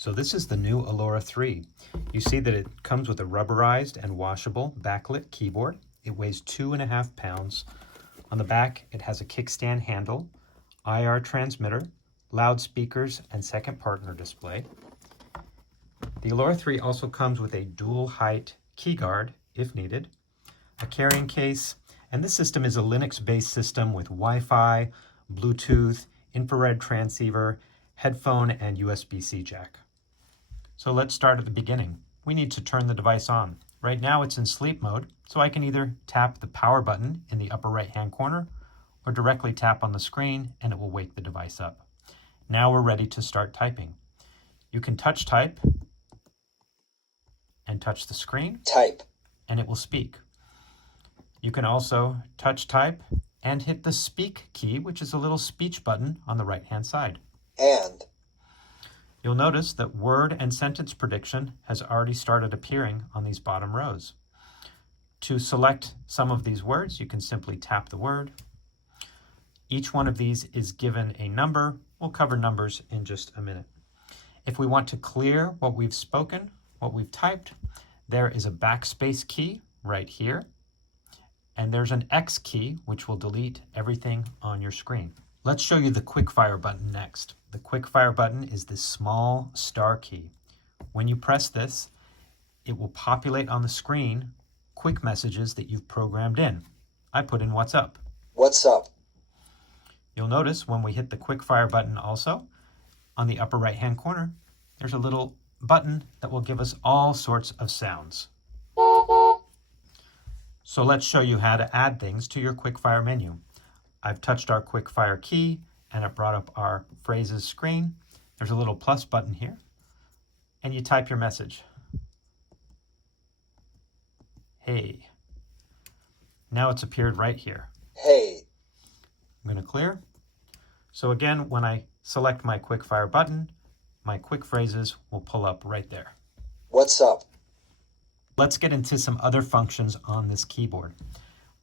So this is the new Allora 3. You see that it comes with a rubberized and washable backlit keyboard. It weighs 2.5 pounds. On the back, it has a kickstand handle, IR transmitter, loudspeakers, and second partner display. The Allora 3 also comes with a dual height key guard, if needed, a carrying case, and this system is a Linux-based system with Wi-Fi, Bluetooth, infrared transceiver, headphone, and USB-C jack. So let's start at the beginning. We need to turn the device on. Right now it's in sleep mode, so I can either tap the power button in the upper right-hand corner or directly tap on the screen and it will wake the device up. Now we're ready to start typing. You can touch type and touch the screen. Type. And it will speak. You can also touch type and hit the speak key, which is a little speech button on the right-hand side. And. You'll notice that word and sentence prediction has already started appearing on these bottom rows. To select some of these words, you can simply tap the word. Each one of these is given a number. We'll cover numbers in just a minute. If we want to clear what we've spoken, what we've typed, there is a backspace key right here. And there's an X key, which will delete everything on your screen. Let's show you the Quickfire button next. The Quickfire button is this small star key. When you press this, it will populate on the screen quick messages that you've programmed in. I put in what's up. What's up? You'll notice when we hit the Quickfire button also, on the upper right-hand corner, there's a little button that will give us all sorts of sounds. So let's show you how to add things to your Quickfire menu. I've touched our Quickfire key and it brought up our phrases screen. There's a little plus button here and you type your message. Hey. Now it's appeared right here. Hey. I'm going to clear. So again, when I select my Quickfire button, my quick phrases will pull up right there. What's up? Let's get into some other functions on this keyboard.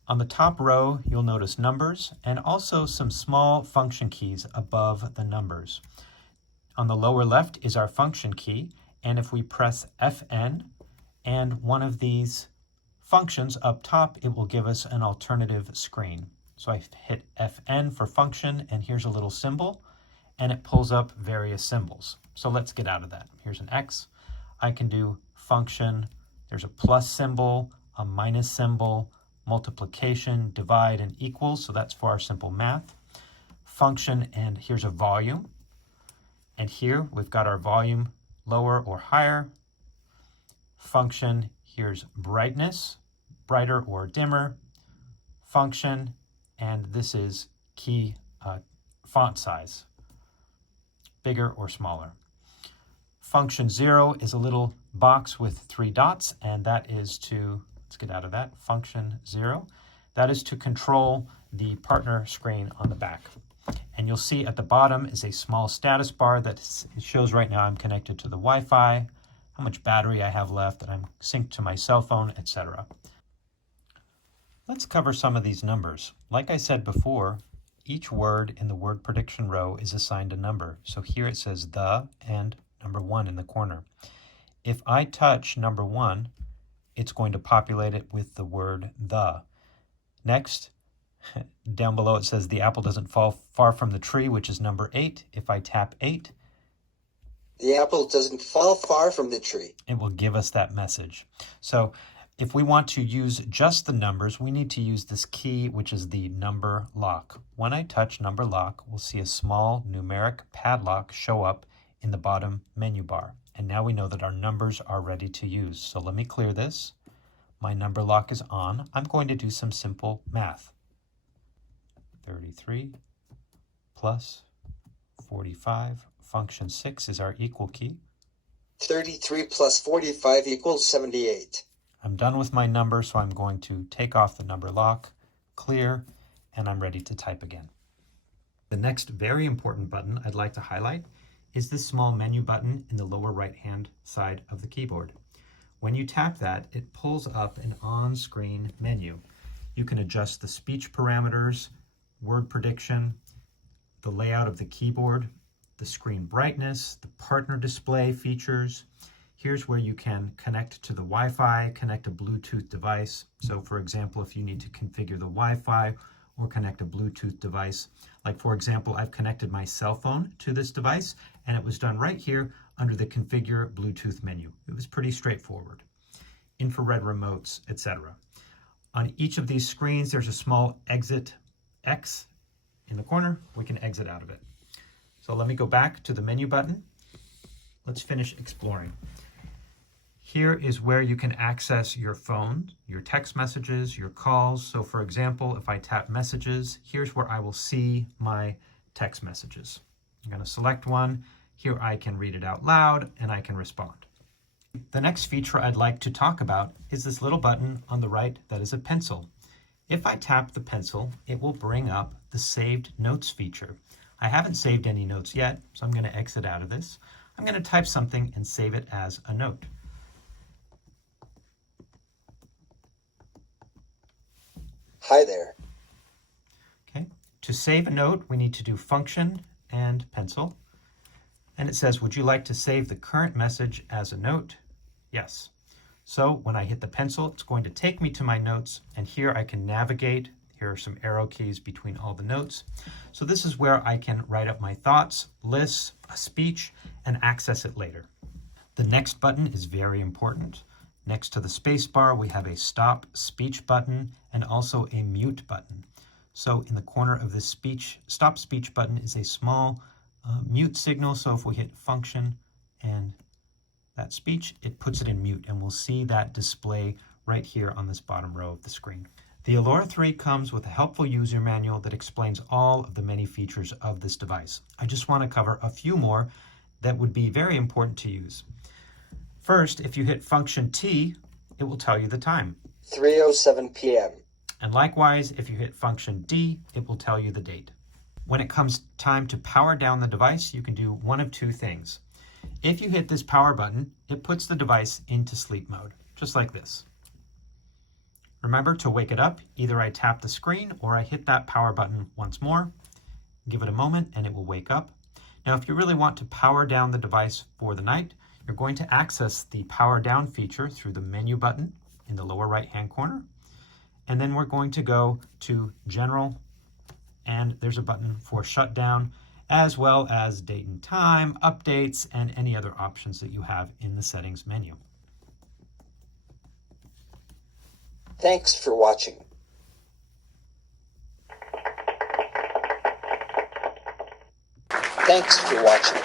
On the top row, you'll notice numbers and also some small function keys above the numbers. On the lower left is our function key, and if we press FN and one of these functions up top, it will give us an alternative screen. So I hit FN for function, and here's a little symbol, and it pulls up various symbols. So let's get out of that. Here's an X. I can do function. There's a plus symbol, a minus symbol, multiplication, divide, and equals. So that's for our simple math. Function, and here's a volume. And here we've got our volume lower or higher. Function, here's brightness, brighter or dimmer. Function, and this is key font size, bigger or smaller. Function 0 is a little box with 3 dots, and that is to, let's get out of that, function 0. That is to control the partner screen on the back. And you'll see at the bottom is a small status bar that shows right now I'm connected to the Wi-Fi, how much battery I have left, that I'm synced to my cell phone, etc. Let's cover some of these numbers. Like I said before, each word in the word prediction row is assigned a number. So here it says the and number 1 in the corner. If I touch number 1, it's going to populate it with the word the. Next, down below it says the apple doesn't fall far from the tree, which is number 8. If I tap 8, the apple doesn't fall far from the tree. It will give us that message. So if we want to use just the numbers, we need to use this key, which is the number lock. When I touch number lock, we'll see a small numeric padlock show up in the bottom menu bar. And now we know that our numbers are ready to use. So let me clear this. My number lock is on. I'm going to do some simple math. 33 plus 45. Function 6 is our equal key. 33 plus 45 equals 78. I'm done with my number, so I'm going to take off the number lock, clear, and I'm ready to type again. The next very important button I'd like to highlight is this small menu button in the lower right-hand side of the keyboard. When you tap that, it pulls up an on-screen menu. You can adjust the speech parameters, word prediction, the layout of the keyboard, the screen brightness, the partner display features. Here's where you can connect to the Wi-Fi, connect a Bluetooth device. So for example, if you need to configure the Wi-Fi or connect a Bluetooth device, like for example, I've connected my cell phone to this device and it was done right here under the configure Bluetooth menu. It was pretty straightforward. Infrared remotes, etc. On each of these screens, there's a small exit X in the corner. We can exit out of it. So let me go back to the menu button. Let's finish exploring. Here is where you can access your phone, your text messages, your calls. So for example, if I tap messages, here's where I will see my text messages. I'm going to select one. Here I can read it out loud and I can respond. The next feature I'd like to talk about is this little button on the right that is a pencil. If I tap the pencil, it will bring up the saved notes feature. I haven't saved any notes yet, so I'm going to exit out of this. I'm going to type something and save it as a note. Hi there. Okay. To save a note, we need to do function and pencil. And it says, would you like to save the current message as a note? Yes. So when I hit the pencil, it's going to take me to my notes, and here I can navigate. Here are some arrow keys between all the notes. So this is where I can write up my thoughts, lists, a speech, and access it later. The next button is very important. Next to the space bar, we have a stop speech button and also a mute button. So in the corner of this stop speech button is a small mute signal. So if we hit function and that speech, it puts it in mute, and we'll see that display right here on this bottom row of the screen. The Allora 3 comes with a helpful user manual that explains all of the many features of this device. I just want to cover a few more that would be very important to use. First, if you hit function T, it will tell you the time. 3:07 p.m. And likewise, if you hit function D, it will tell you the date. When it comes time to power down the device, you can do one of two things. If you hit this power button, it puts the device into sleep mode, just like this. Remember, to wake it up, either I tap the screen or I hit that power button once more. Give it a moment and it will wake up. Now, if you really want to power down the device for the night, you're going to access the power down feature through the menu button in the lower right-hand corner. And then we're going to go to General, and there's a button for shutdown, as well as date and time, updates, and any other options that you have in the settings menu. Thanks for watching. Thanks for watching.